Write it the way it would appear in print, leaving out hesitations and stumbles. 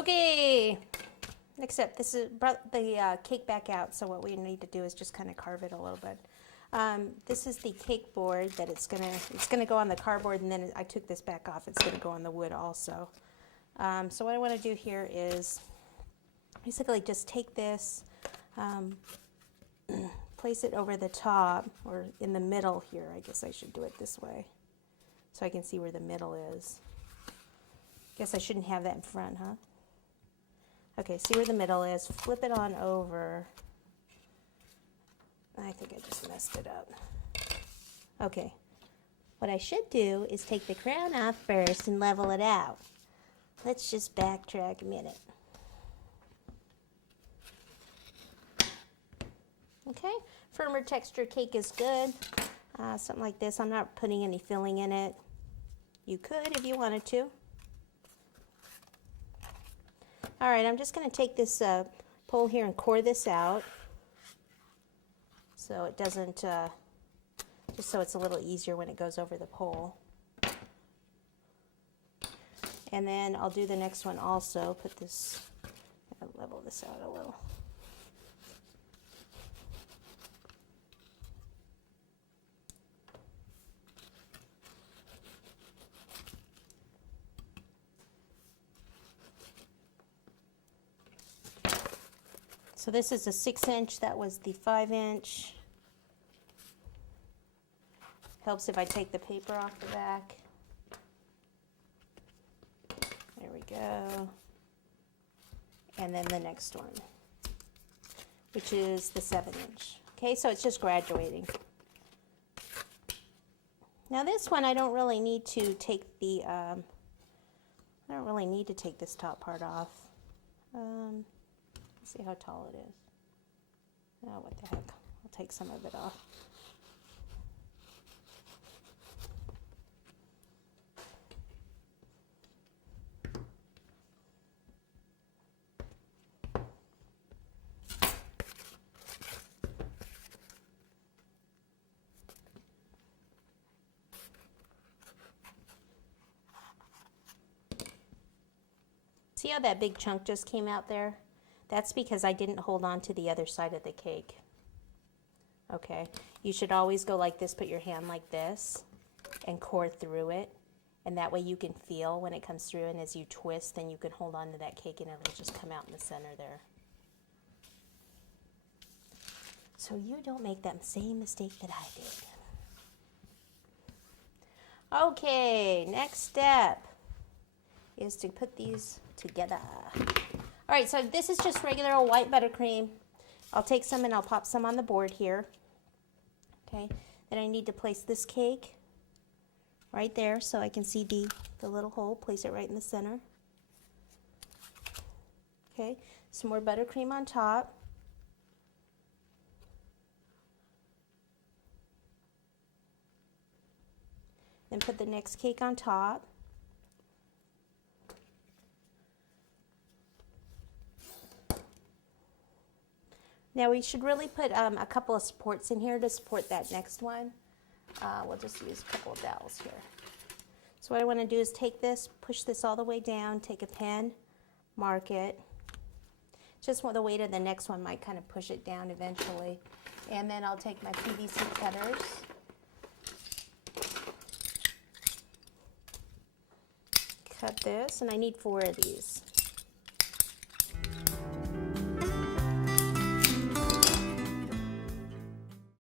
Okay, next up, this is brought the cake back out, so what we need to do is just kind of carve it a little bit. This is the cake board that it's gonna go on the cardboard, and then I took this back off. It's gonna go on the wood also. So what I want to do here is basically just take this, place it over the top, or in the middle here. I guess I should do it this way so I can see where the middle is. Guess I shouldn't have that in front, huh? Okay, see where the middle is. Flip it on over. I think I just messed it up. Okay, what I should do is take the crown off first and level it out. Let's just backtrack a minute. Okay, firmer texture cake is good. Something like this. I'm not putting any filling in it. You could if you wanted to. All right, I'm just going to take this pole here and core this out so it doesn't, just so it's a little easier when it goes over the pole. And then I'll do the next one also. Put this, level this out a little. So this is a 6-inch, that was the 5-inch. Helps if I take the paper off the back. There we go. And then the next one, which is the 7-inch. Okay, so it's just graduating. Now this one I don't really need to take the, I don't really need to take this top part off. Let's see how tall it is. Oh, what the heck. I'll take some of it off. See how that big chunk just came out there? That's because I didn't hold on to the other side of the cake. Okay, you should always go like this, put your hand like this, and core through it. And that way you can feel when it comes through, and as you twist, then you can hold on to that cake and it'll just come out in the center there. So you don't make that same mistake that I did. Okay, next step is to put these together. All right, so this is just regular old white buttercream. I'll take some and I'll pop some on the board here. Okay, then I need to place this cake right there so I can see the little hole. Place it right in the center. Okay, some more buttercream on top. Then put the next cake on top. Now we should really put a couple of supports in here to support that next one. We'll just use a couple of dowels here. So what I want to do is take this, push this all the way down, take a pen, mark it. Just the weight of the next one might kind of push it down eventually. And then I'll take my PVC cutters. Cut this, and I need 4 of these.